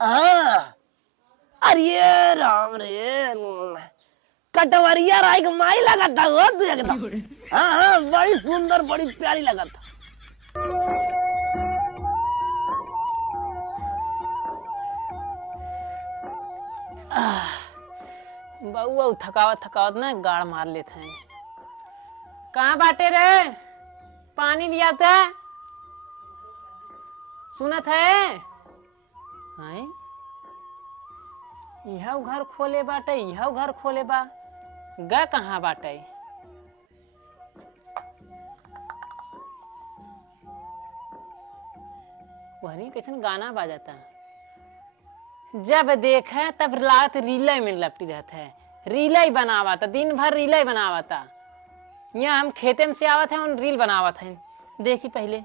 हाँ। अरे राम रे, कटवरिया राय के माई लगा था वो तू एकदम। हाँ हाँ, बड़ी सुंदर बड़ी प्यारी लगा था। बउआ थकावत थकावत ना गाड़ मार लेते हैं। कहाँ बाटे रे? पानी लिया था, सुनत है? हाँ, यह घर खोले बाटे, यह घर खोले बा, ग कहाँ बाटे? वही कैसन गाना बाजाता, जब देखा तब रात रीले में लपटी रहता है, रीले बनावा था, दिन भर रीले बनावा था। यहाँ हम खेते में से आवत है और रील बनावत है। देखी पहले।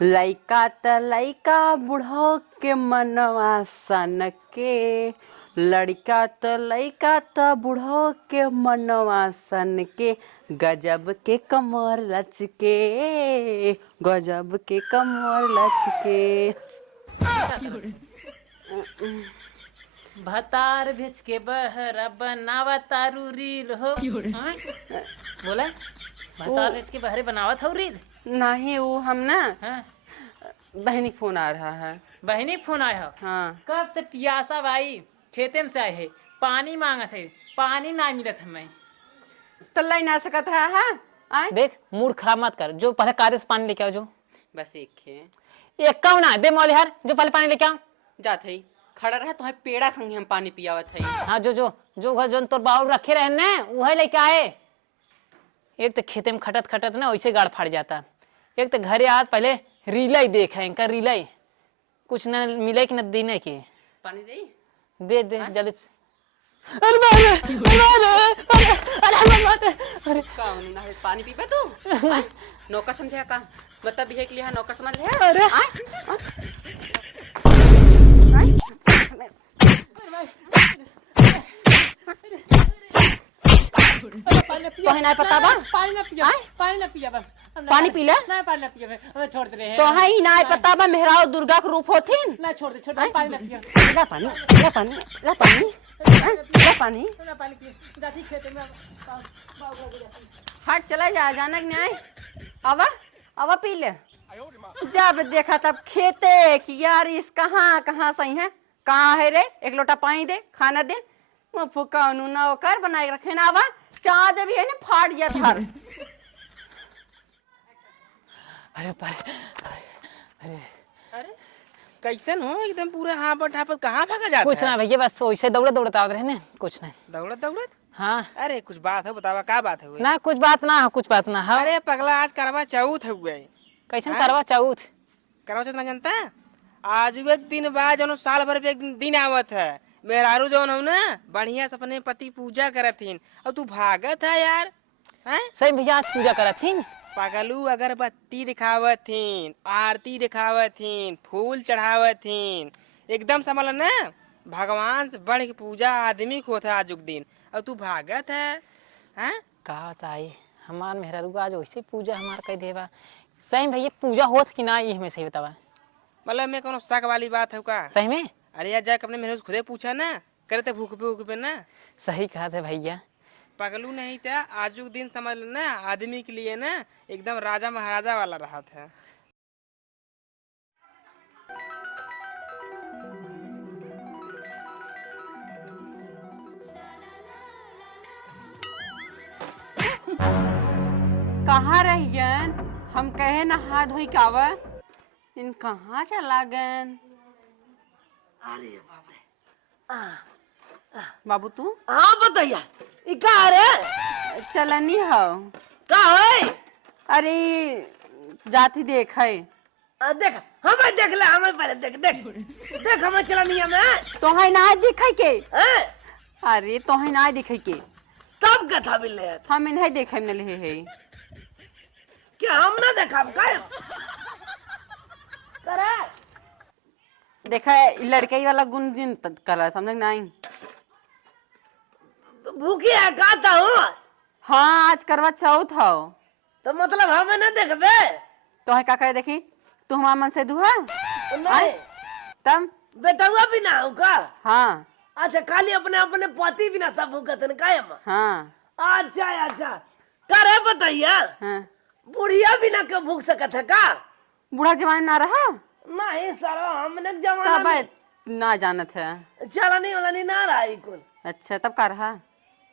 लइका त लइका बुढ़ो के मनवा सन के, लड़का त लइका त बुढ़ो के मनवा सन के, गजब के कमर लचके, गजब के कमर लचके। भतार भेज के बहरा बनावा तारू रील हो। बोला भतार भेज के बहरे बनावत हो रील? नहीं, वो हम ना हाँ? बहनी फोन आ रहा है। बहनी फोन आया हो? हाँ। कब से पियासा भाई खेते में से आए है, पानी मांगत है, पानी ना मिलत हमें। तो लाई ना सकत रहा है। आए? देख मूड खराब मत कर, जो पहले कार्य से पानी लेके आओ। जो बस एक है, एक कौन ना दे मौलिहार, जो पहले पानी लेके आओ। जात है खड़ा रहा तो पेड़ा संगे हम पानी पियावत है। हाँ, जो जो जो घर जो तोर बाउल रखे रहे ने वही लेके आए। एक तो खेते में खटत खटत ना वैसे गाड़ फाड़ जाता, एक तो घरे आज पहले रीले देखे इनका रीले कुछ न मिले कि न देने के। पानी दे दे जल्दी से। अरे मारे, अरे अरे ना पानी पीपे तू? नौकर समझे का मतलब है के लिए नौकर समझ है? अरे तो है ना पता बा? पानी ना पिया, पानी ना पिया बा। पानी पी ले ना, पानी ना पिया, हमें छोड़ दे रहे हैं। तो है ही ना पता बा मेहराव दुर्गा के रूप होथिन। ना छोड़ दे, पानी ना पिया। ला पानी, ला पानी, ला पानी, ला पानी। ना पानी पिया, जाती खेते में हट चला जा, जानक न्याय। आवा आवा पी ले। जब देखा तब खेते कि यार इस कहाँ कहाँ सही है, कहाँ है रे, एक लोटा पानी दे, खाना दे। वो फुका ना कर बनाए रखे ना। आवा चाह दे भी है ना, फाट जा थार। अरे अरे अरे कैसन हो एकदम पूरा हापट हापट, कहाँ भागा जाता कुछ है? ना भैया, बस वैसे दौड़त दौड़त आवत रहे ने, कुछ नहीं। दौड़त दौड़त? हाँ अरे कुछ बात है, बतावा का बात है? ना, कुछ बात ना हो, कुछ बात ना हो। अरे पगला, आज करवा चौथ हुए। कैसन हाँ? करवा चौथ? करवा चौथ ना जानता? आज एक दिन बाद जो साल भर पे एक दिन आवत है, मेहरारू जो हो ना बढ़िया से अपने पति पूजा करथिन और तू भागत है यार। हैं? सही भैया आज पूजा करथिन। पगलू अगरबत्ती दिखावथिन, आरती दिखावथिन, फूल चढ़ावथिन, एकदम समझ ना भगवान से बढ़ के पूजा आदमी को होता आज दिन, और तू भागत है। हैं? का बताई हमार मेहरारू आज वैसे पूजा हमार कह देवा। सही भैया पूजा होत कि ना, ये हमें सही बतावा। मतलब मैं कोनो शक वाली बात है का? सही में? अरे यार जाके अपने मेहरारू खुदे पूछा ना, करते भूख पे ना। सही कहा था भैया। पगलू नहीं था, आज दिन समझ ना आदमी के लिए ना एकदम राजा महाराजा वाला रहा था। कहाँ रहियन? हम कहे ना हाथ धोई कावा, इन कहाँ चला गन? अरे बाप रे। बाबू तू हाँ बताइया, ई का रे? चलनी हो का है? अरे जाती देख है। देख हमें देख ले, हमें पहले देख देख देख हमें चला नहीं हमें तो है ना दिखे के? हैं? अरे तो है ना दिखे के? तब कथा मिल रहे हम नहीं देखे न ले है। क्या हम ना देखा का करे? देखा लड़के वाला गुण दिन कला समझ नहीं। तो भूखी है कहता हूँ। हाँ आज करवा चौथ हो। तो मतलब हमें ना देखबे? तो है का करे देखी, तू हमारा मन से दुहा नहीं तब बेटवा भी ना हो का? हाँ अच्छा खाली अपने अपने पति बिना सब भूखत है का अम्मा? हाँ अच्छा अच्छा करे बताइए हाँ। बुढ़िया बिना के भूख सकत है का? बूढ़ा जवान ना रहा नहीं सारा हमने के जमाना तब में ना जानत है। चलनी वालनी ना रहा ई कुल। अच्छा तब का रहा?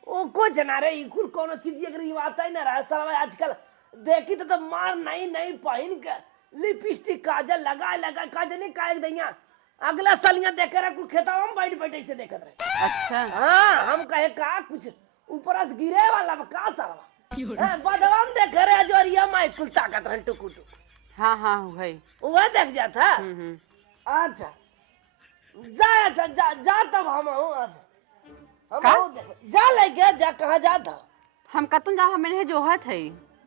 वो कुछ ना रे ई कुल कोनो चीज अगर ई आता ही ना रहा सारा आजकल देखी तो मार नहीं नहीं पहन के लिपस्टिक काजल लगा लगा काजल नहीं काहे दैया अगला सालियां देखे रहे कुल खेता हम बैठ बैठ ऐसे देखत रहे। अच्छा हाँ हम कहे का कुछ ऊपर से गिरे वाला बा का सारा बदवाम देखे रहे जोरिया माई कुल ताकत रहे टुकु टुकु। हाँ हाँ है। वह देख जाता। अच्छा जा अच्छा जा जा तब हम हूँ अच्छा का? जा लेके जा कहाँ जाता? हम कतुन जा हमें जोहत है।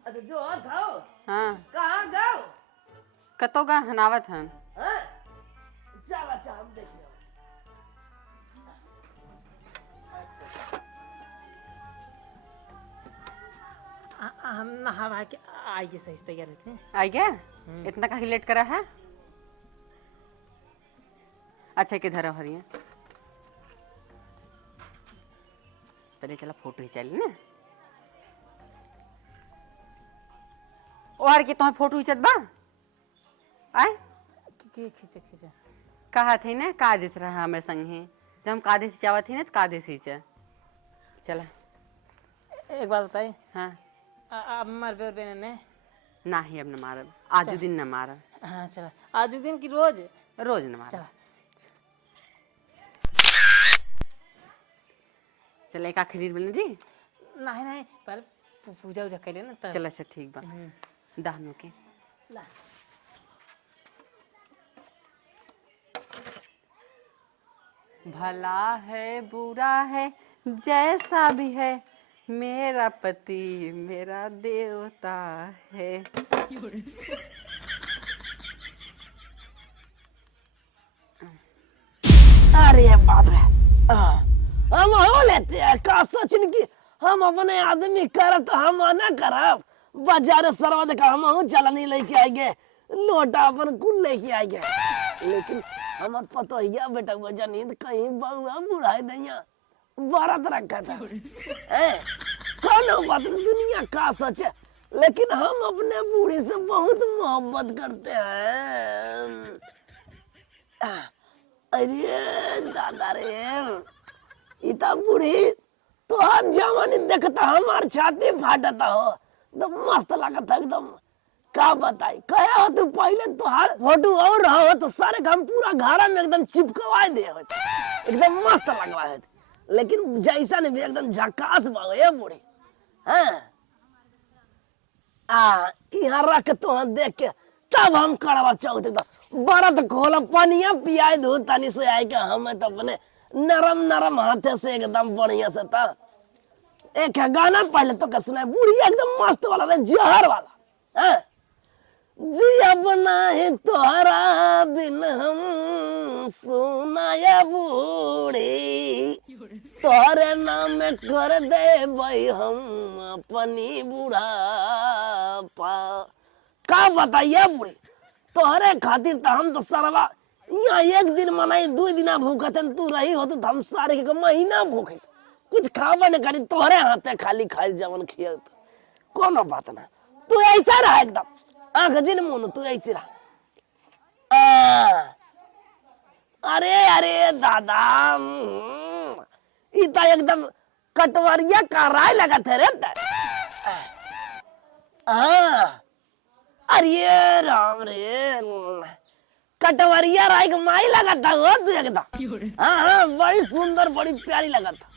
अच्छा जो था हाँ कहाँ गाँव? कतो गा हनावत हन। हाँ? चल अच्छा हम देख लेंगे। हम नहावा के आइए सही से तैयार रहते हैं। आई गया? इतना का लेट करा है? अच्छा किधर है हरिया? पहले चला फोटो ही चली ना। और के तुम्हें फोटो खींचत बा? आए? खींचे खींचे कहा थी ना का दिस रहा हमारे संग ही जब हम कादे से चावा थी ना तो कादे से चला। एक बात बताइए। हाँ अब मर बेर ने ना ही अब न मारब आज दिन न मारब। हाँ चला आज दिन की रोज रोज न मारब। चला चल एक आखिरी बन जी। नहीं नहीं पहले पूजा उजा कर ना तब। चल अच्छा ठीक बा दाहनों के ला। भला है बुरा है जैसा भी है मेरा पति मेरा देवता है। अरे बाप रे हम हो लेते हैं का सोचन की हम अपने आदमी करब तो हम ना करब बाजार सरवा देखा हम चलनी लेके आएंगे लोटा अपन कुल लेके आएंगे लेकिन हमार पतो हिया बेटा वजह नींद कहीं बहुआ बुढ़ाई दैया बारत रखा था कौन बात दुनिया का सच है लेकिन हम अपने बूढ़ी से बहुत मोहब्बत करते हैं। अरे दादा रे इतना बूढ़ी तो हर जवानी देखता हमार छाती फाटता हो तो मस्त लगता एकदम का बताई कहे हो तू पहले तो हर फोटो और रहो तो सारे काम पूरा घरा में एकदम चिपकवा दे हो एकदम मस्त लगवा है लेकिन जैसा नहीं भी एकदम झकास बागो ये बूढ़ी हाँ यहाँ रख तो देख के तब हम करवा चौथ एकदम बरत खोल पनिया पियाई दू तनी से आए के हमें तो अपने नरम नरम हाथे से एकदम बढ़िया से था एक है गाना पहले तो क्या सुना बूढ़ी एकदम मस्त वाला रे जहर वाला है जिया बना है तोहरा बिन हम सुनाया बूढ़ी तोहरे नाम कर दे भाई हम अपनी बूढ़ा पा का बताइए बूढ़ी तोहरे खातिर तो हम तो सरवा यहाँ एक दिन मनाई 2 दिन भूखत तू रही हो तो हम सारे के महीना भूखे कुछ खावा न करी तोहरे हाथे खाली खाई जवन खिया कोनो बात ना तू ऐसा रहा एकदम आंख जिन मुन तू ऐसी रहा अरे अरे दादा इता एकदम कटवरिया का राय लगा थे रे अरे राम रे कटवरिया राय का माई लगा था वो तू एकदम हाँ बड़ी सुंदर बड़ी प्यारी लगा था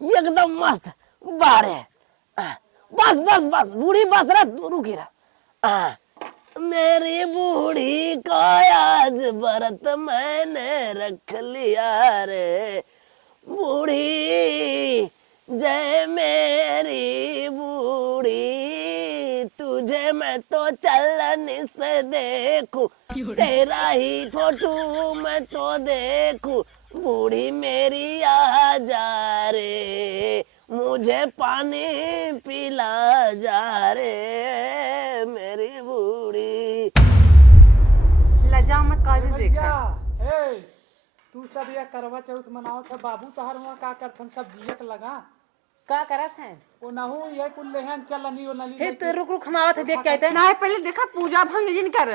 एकदम मस्त बारे बस बस बस बूढ़ी बस रहा तू रुकी रहा मेरी बूढ़ी को आज व्रत मैंने रख लिया रे बूढ़ी जय मेरी बूढ़ी तुझे मैं तो चलन से देखूं तेरा ही फोटो मैं तो देखूं बूढ़ी मेरी आ जा रे मुझे पानी पिला जा रे मेरी बूढ़ी। काहे देखा ए तू सब ये करवा चौथ मनाओ था बाबू तहर वहाँ का करथन सब जियत लगा का करत है वो नहु ये कुल लेहन चलनी वो नली हे तो रुक रुक हम आवत है देख के आते नहीं पहले देखा पूजा भंग जिन कर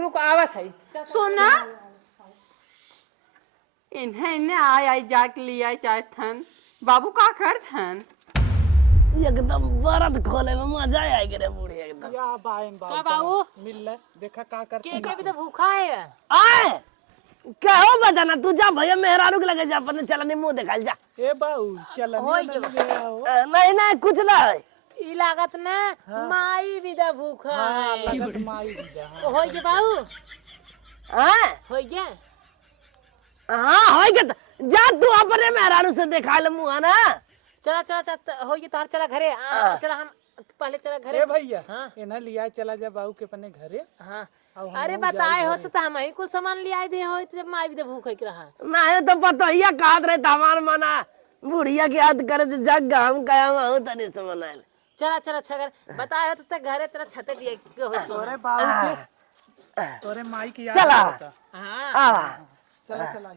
रुक आवत है सोना इन्हें इन्हें आई जाके लिया चाहे थन बाबू का कर थन एकदम व्रत खोले में मजा आएगा रे बूढ़ी एकदम। या बाएं का बाबू मिल ले देखा का कर के भी तो भूखा है आए क्या हो बजाना तू जा भैया मेहरारू के लगे जा अपने चलनी मुंह दिखाल जा। ए बाऊ चलनी होई नली जो। ले आओ नहीं नहीं कुछ ना है। ई लागत ना माई भी तो भूखा हाँ है लगत माई भी जा होई जे बाबू हाँ होई जे हाँ होई के जा तू अपने मेहरारू से दिखा ले मुंह ना। चला चला चला होई जे तोहर चला घरे चला हम पहले चला घरे ए भैया हाँ। इन्हें लिया चला जा बाऊ के अपने घरे हाँ अब हम अरे बताए हो तो हम ही कुछ सामान ले आए दे हो तो जब माई भी तो भूख है रहा नहीं तो पता ही कहत रहे तमार मना बुढ़िया की याद करे तो जग हम कया हूँ तनी से मनाए चला चला छगर बताए हो तो घरे चला छते दिए तोरे बाऊ के तोरे माई की याद चला। आता। हाँ आ चला चला